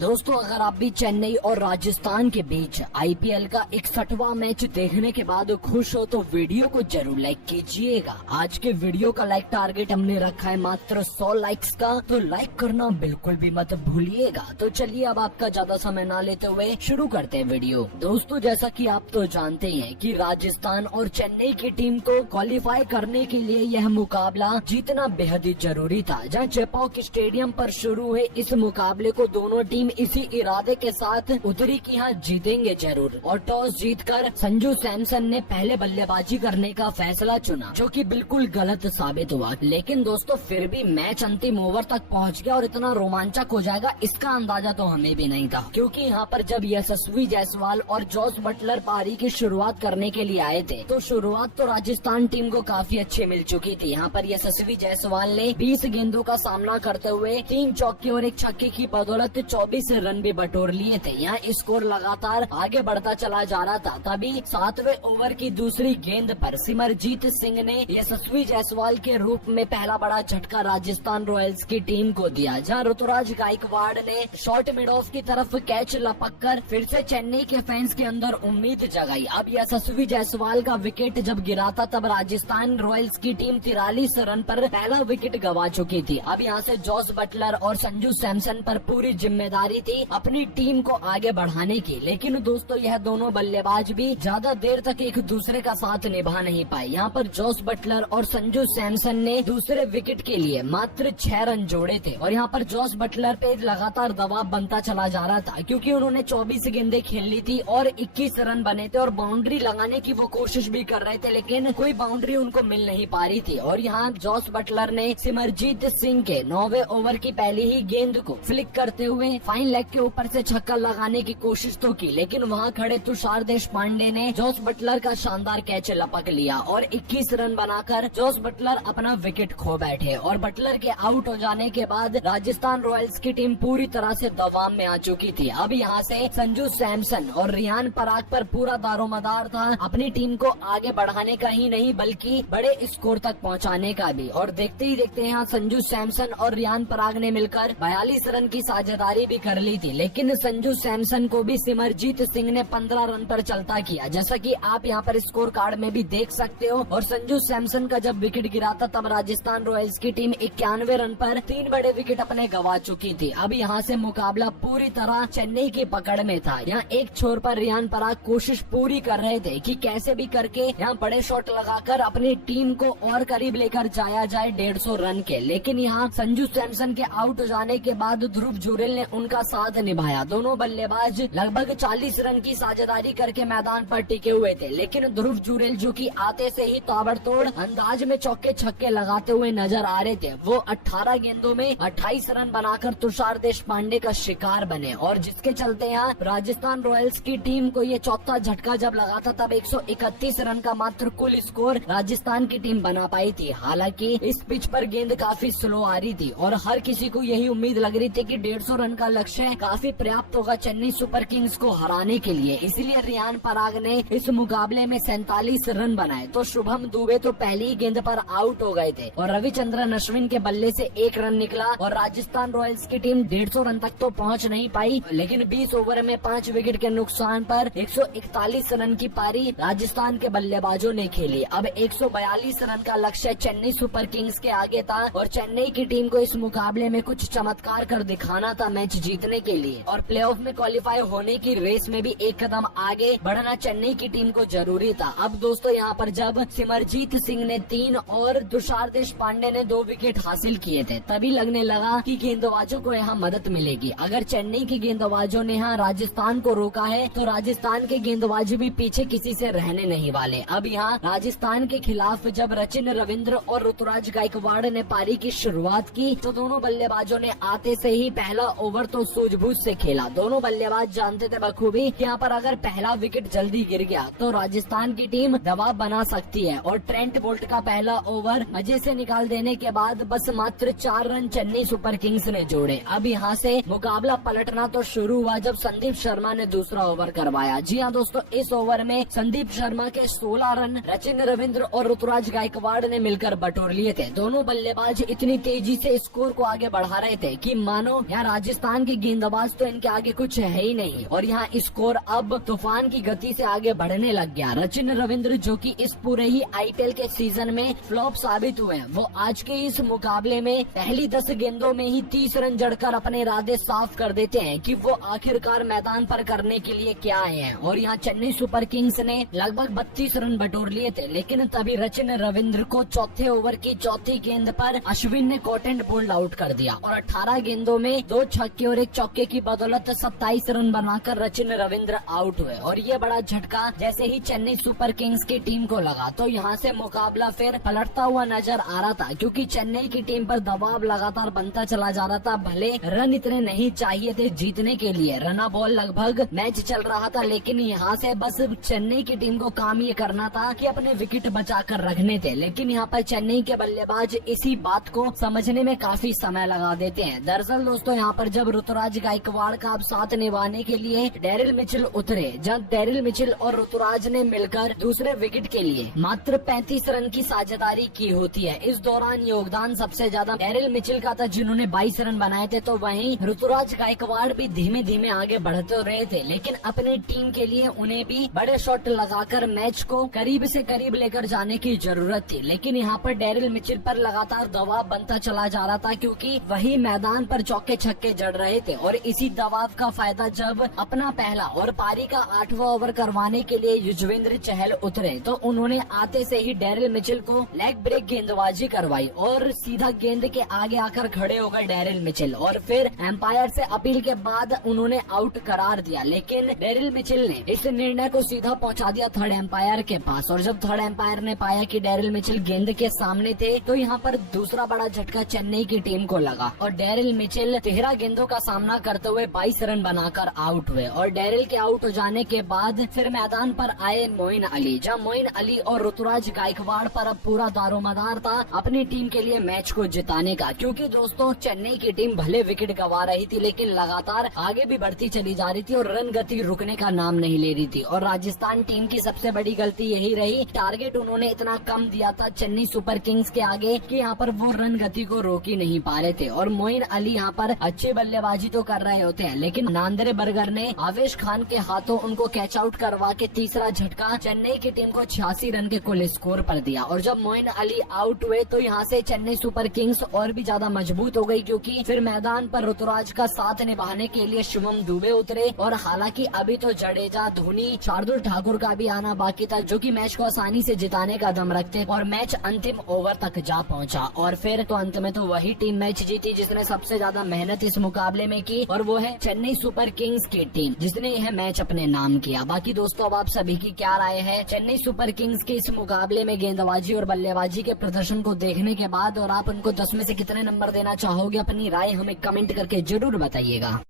दोस्तों अगर आप भी चेन्नई और राजस्थान के बीच आईपीएल का 61वां मैच देखने के बाद खुश हो तो वीडियो को जरूर लाइक कीजिएगा। आज के वीडियो का लाइक टारगेट हमने रखा है मात्र 100 लाइक्स का, तो लाइक करना बिल्कुल भी मत भूलिएगा। तो चलिए अब आपका ज्यादा समय ना लेते हुए शुरू करते हैं वीडियो। दोस्तों जैसा कि आप तो जानते हैं कि राजस्थान और चेन्नई की टीम को क्वालिफाई करने के लिए यह मुकाबला जीतना बेहद ही जरूरी था। जहां चेपॉक स्टेडियम पर शुरू हुए इस मुकाबले को दोनों टीम इसी इरादे के साथ उतरी कि हाँ जीतेंगे जरूर, और टॉस जीतकर संजू सैमसन ने पहले बल्लेबाजी करने का फैसला चुना, जो कि बिल्कुल गलत साबित हुआ। लेकिन दोस्तों फिर भी मैच अंतिम ओवर तक पहुंच गया और इतना रोमांचक हो जाएगा इसका अंदाजा तो हमें भी नहीं था, क्योंकि यहाँ पर जब यशस्वी जायसवाल और जॉस बटलर पारी की शुरुआत करने के लिए आए थे तो शुरुआत तो राजस्थान टीम को काफी अच्छी मिल चुकी थी। यहाँ पर यशस्वी जायसवाल ने 20 गेंदों का सामना करते हुए 3 चौके और 1 छक्के की बदौलत 24 रन भी बटोर लिए थे। यहाँ स्कोर लगातार आगे बढ़ता चला जा रहा था। तभी 7वें ओवर की दूसरी गेंद पर सिमरजीत सिंह ने यशस्वी जायसवाल के रूप में पहला बड़ा झटका राजस्थान रॉयल्स की टीम को दिया, जहां ऋतुराज गायकवाड़ ने शॉर्ट मिड ऑफ की तरफ कैच लपककर फिर से चेन्नई के फैंस के अंदर उम्मीद जगाई। अब यशस्वी जायसवाल का विकेट जब गिरा था तब राजस्थान रॉयल्स की टीम 43 रन पर पहला विकेट गंवा चुकी थी। अब यहाँ से जॉस बटलर और संजू सैमसन पर पूरी जिम्मेदारी थी अपनी टीम को आगे बढ़ाने की। लेकिन दोस्तों यह दोनों बल्लेबाज भी ज्यादा देर तक एक दूसरे का साथ निभा नहीं पाए। यहाँ पर जॉस बटलर और संजू सैमसन ने दूसरे विकेट के लिए मात्र 6 रन जोड़े थे, और यहाँ पर जॉस बटलर पे लगातार दबाव बनता चला जा रहा था, क्योंकि उन्होंने 24 गेंदें खेली थी और 21 रन बने थे और बाउंड्री लगाने की वो कोशिश भी कर रहे थे, लेकिन कोई बाउंड्री उनको मिल नहीं पा रही थी। और यहाँ जॉस बटलर ने सिमरजीत सिंह के 9वें ओवर की पहली ही गेंद को फ्लिक करते हुए फाइन लेग के ऊपर से छक्का लगाने की कोशिश तो की, लेकिन वहां खड़े तुषार देशपांडे ने जॉस बटलर का शानदार कैच लपक लिया और 21 रन बनाकर जॉस बटलर अपना विकेट खो बैठे। और बटलर के आउट हो जाने के बाद राजस्थान रॉयल्स की टीम पूरी तरह से दबाव में आ चुकी थी। अब यहाँ से संजू सैमसन और रियान पराग पर पूरा दारोमदार था अपनी टीम को आगे बढ़ाने का ही नहीं बल्कि बड़े स्कोर तक पहुँचाने का भी। और देखते ही देखते यहाँ संजू सैमसन और रियान पराग ने मिलकर 42 रन की साझेदारी भी कर ली थी, लेकिन संजू सैमसन को भी सिमरजीत सिंह ने 15 रन पर चलता किया, जैसा कि आप यहाँ पर स्कोर कार्ड में भी देख सकते हो। और संजू सैमसन का जब विकेट गिरा था तब राजस्थान रॉयल्स की टीम 91 रन पर 3 बड़े विकेट अपने गंवा चुकी थी। अब यहाँ से मुकाबला पूरी तरह चेन्नई की पकड़ में था। यहाँ एक छोर पर रियान पराग कोशिश पूरी कर रहे थे कि कैसे भी करके यहाँ बड़े शॉट लगाकर अपनी टीम को और करीब लेकर जाया जाए 150 रन के, लेकिन यहाँ संजू सैमसन के आउट हो जाने के बाद ध्रुव जुरेल ने उनका साथ निभाया। दोनों बल्लेबाज लगभग 40 रन की साझेदारी करके मैदान पर टिके हुए थे, लेकिन ध्रुव जुरेल जो कि आते से ही ताबड़तोड़ अंदाज में चौके छक्के लगाते हुए नजर आ रहे थे, वो 18 गेंदों में 28 रन बनाकर तुषार देशपांडे का शिकार बने, और जिसके चलते यहाँ राजस्थान रॉयल्स की टीम को ये चौथा झटका जब लगा था तब 131 रन का मात्र कुल स्कोर राजस्थान की टीम बना पाई थी। हालांकि इस पिच पर गेंद काफी स्लो आ रही थी और हर किसी को यही उम्मीद लग रही थी कि 150 रन का लक्ष्य काफी पर्याप्त होगा चेन्नई सुपर किंग्स को हराने के लिए। इसलिए रियान पराग ने इस मुकाबले में 47 रन बनाए, तो शुभम दुबे तो पहली ही गेंद पर आउट हो गए थे और रविचंद्रन अश्विन के बल्ले से 1 रन निकला और राजस्थान रॉयल्स की टीम 150 रन तक तो पहुंच नहीं पाई, लेकिन 20 ओवर में 5 विकेट के नुकसान पर 141 रन की पारी राजस्थान के बल्लेबाजों ने खेली। अब 142 रन का लक्ष्य चेन्नई सुपर किंग्स के आगे था और चेन्नई की टीम को इस मुकाबले में कुछ चमत्कार कर दिखाना था मैच जीतने के लिए, और प्लेऑफ में क्वालिफाई होने की रेस में भी एक कदम आगे बढ़ना चेन्नई की टीम को जरूरी था। अब दोस्तों यहाँ पर जब सिमरजीत सिंह ने 3 और तुषार देशपांडे ने 2 विकेट हासिल किए थे, तभी लगने लगा कि गेंदबाजों को यहाँ मदद मिलेगी। अगर चेन्नई के गेंदबाजों ने यहाँ राजस्थान को रोका है तो राजस्थान के गेंदबाज भी पीछे किसी से रहने नहीं वाले। अब यहाँ राजस्थान के खिलाफ जब रचिन रविंद्र और ऋतुराज गायकवाड़ ने पारी की शुरुआत की तो दोनों बल्लेबाजों ने आते से ही पहला ओवर तो सूझबूझ से खेला। दोनों बल्लेबाज जानते थे बखूबी कि यहाँ पर अगर पहला विकेट जल्दी गिर गया तो राजस्थान की टीम दबाव बना सकती है, और ट्रेंट बोल्ट का पहला ओवर मजे से निकाल देने के बाद बस मात्र 4 रन चेन्नई सुपर किंग्स ने जोड़े। अब यहाँ से मुकाबला पलटना तो शुरू हुआ जब संदीप शर्मा ने दूसरा ओवर करवाया। जी हाँ दोस्तों, इस ओवर में संदीप शर्मा के 16 रन रचिन रविंद्र और ऋतुराज गायकवाड़ ने मिलकर बटोर लिए थे। दोनों बल्लेबाज इतनी तेजी से स्कोर को आगे बढ़ा रहे थे कि मानो यहाँ राजस्थान के गेंदबाज तो इनके आगे कुछ है ही नहीं और यहाँ स्कोर अब तूफान की गति से आगे बढ़ने लग गया। सचिन रविंद्र जो कि इस पूरे ही आईपीएल के सीजन में फ्लॉप साबित हुए, वो आज के इस मुकाबले में पहली 10 गेंदों में ही 30 रन जड़कर अपने इरादे साफ कर देते हैं कि वो आखिरकार मैदान पर करने के लिए क्या आए हैं। और यहाँ चेन्नई सुपर किंग्स ने लगभग 32 रन बटोर लिए थे, लेकिन तभी सचिन रविंद्र को चौथे ओवर की चौथी गेंद पर अश्विन ने कॉट एंड बोल्ड आउट कर दिया और 18 गेंदों में 2 छक्के और 1 चौके की बदौलत 27 रन बनाकर सचिन रविंद्र आउट हुए। और ये बड़ा झटका जैसे ही चेन्नई सुपर किंग्स की टीम को लगा तो यहाँ से मुकाबला फिर पलटता हुआ नजर आ रहा था, क्योंकि चेन्नई की टीम पर दबाव लगातार बनता चला जा रहा था। भले रन इतने नहीं चाहिए थे जीतने के लिए, रना बॉल लगभग मैच चल रहा था, लेकिन यहाँ से बस चेन्नई की टीम को काम ये करना था कि अपने विकेट बचा कर रखने थे। लेकिन यहाँ पर चेन्नई के बल्लेबाज इसी बात को समझने में काफी समय लगा देते हैं। दरअसल दोस्तों यहाँ पर जब ऋतुराज गायकवाड़ का अब साथ निभाने के लिए डेरिल मिचेल उतरे, जब डेरिल मिचेल और ऋतुराज ने मिलकर दूसरे विकेट के लिए मात्र 35 रन की साझेदारी की होती है। इस दौरान योगदान सबसे ज्यादा डेरिल मिचेल का था जिन्होंने 22 रन बनाए थे, तो वहीं ऋतुराज गायकवाड़ भी धीमे धीमे आगे बढ़ते रहे थे, लेकिन अपनी टीम के लिए उन्हें भी बड़े शॉट लगाकर मैच को करीब से करीब लेकर जाने की जरूरत थी। लेकिन यहाँ पर डेरिल मिचेल पर लगातार दबाव बनता चला जा रहा था, क्योंकि वही मैदान पर चौके छक्के जड़ रहे थे। और इसी दबाव का फायदा जब अपना पहला और पारी का 8वां ओवर करवाने के लिए युजवेंद्र चहल उतरे तो उन्होंने आते से ही डेरिल मिचेल को लेग ब्रेक गेंदबाजी करवाई और सीधा गेंद के आगे आकर खड़े हो गए डेरिल मिचेल और फिर एम्पायर से अपील के बाद उन्होंने आउट करार दिया। लेकिन डेरिल मिचेल ने इस निर्णय को सीधा पहुंचा दिया थर्ड एम्पायर के पास और जब थर्ड एम्पायर ने पाया कि डेरिल मिचेल गेंद के सामने थे तो यहाँ पर दूसरा बड़ा झटका चेन्नई की टीम को लगा और डेरिल मिचेल 13 गेंदों का सामना करते हुए 22 रन बनाकर आउट हुए। और डेरिल के आउट हो जाने के बाद फिर मैदान पर आए मोइन अली, जहाँ मोइन अली और ऋतुराज गायकवाड़ पर अब पूरा दारोमदार था अपनी टीम के लिए मैच को जिताने का, क्योंकि दोस्तों चेन्नई की टीम भले विकेट गंवा रही थी लेकिन लगातार आगे भी बढ़ती चली जा रही थी और रन गति रुकने का नाम नहीं ले रही थी। और राजस्थान टीम की सबसे बड़ी गलती यही रही, टारगेट उन्होंने इतना कम दिया था चेन्नई सुपर किंग्स के आगे कि यहाँ पर वो रन गति को रोक ही नहीं पा रहे थे। और मोइन अली यहाँ पर अच्छी बल्लेबाजी तो कर रहे होते हैं, लेकिन नांदरे बर्गर ने आवेश खान के हाथों उनको कैच आउट करवा के तीसरा झटका चेन्नई की टीम को 86 रन के कुल स्कोर पर दिया। और जब मोइन अली आउट हुए तो यहाँ से चेन्नई सुपर किंग्स और भी ज्यादा मजबूत हो गई, क्योंकि फिर मैदान पर ऋतुराज का साथ निभाने के लिए शुभम दुबे उतरे। और हालांकि अभी तो जडेजा, धोनी, शार्दुल ठाकुर का भी आना बाकी था, जो कि मैच को आसानी से जिताने का दम रखते और मैच अंतिम ओवर तक जा पहुंचा। और फिर तो अंत में तो वही टीम मैच जीती जिसने सबसे ज्यादा मेहनत इस मुकाबले में की, और वो है चेन्नई सुपर किंग्स की टीम जिसने यह मैच अपने नाम किया। बाकी दोस्तों अब आप सभी की क्या राय है चेन्नई सुपर किंग्स के इस मुकाबले में गेंदबाजी और बल्लेबाजी के प्रदर्शन को देखने के बाद, और आप उनको 10 में से कितने नंबर देना चाहोगे? अपनी राय हमें कमेंट करके जरूर बताइएगा।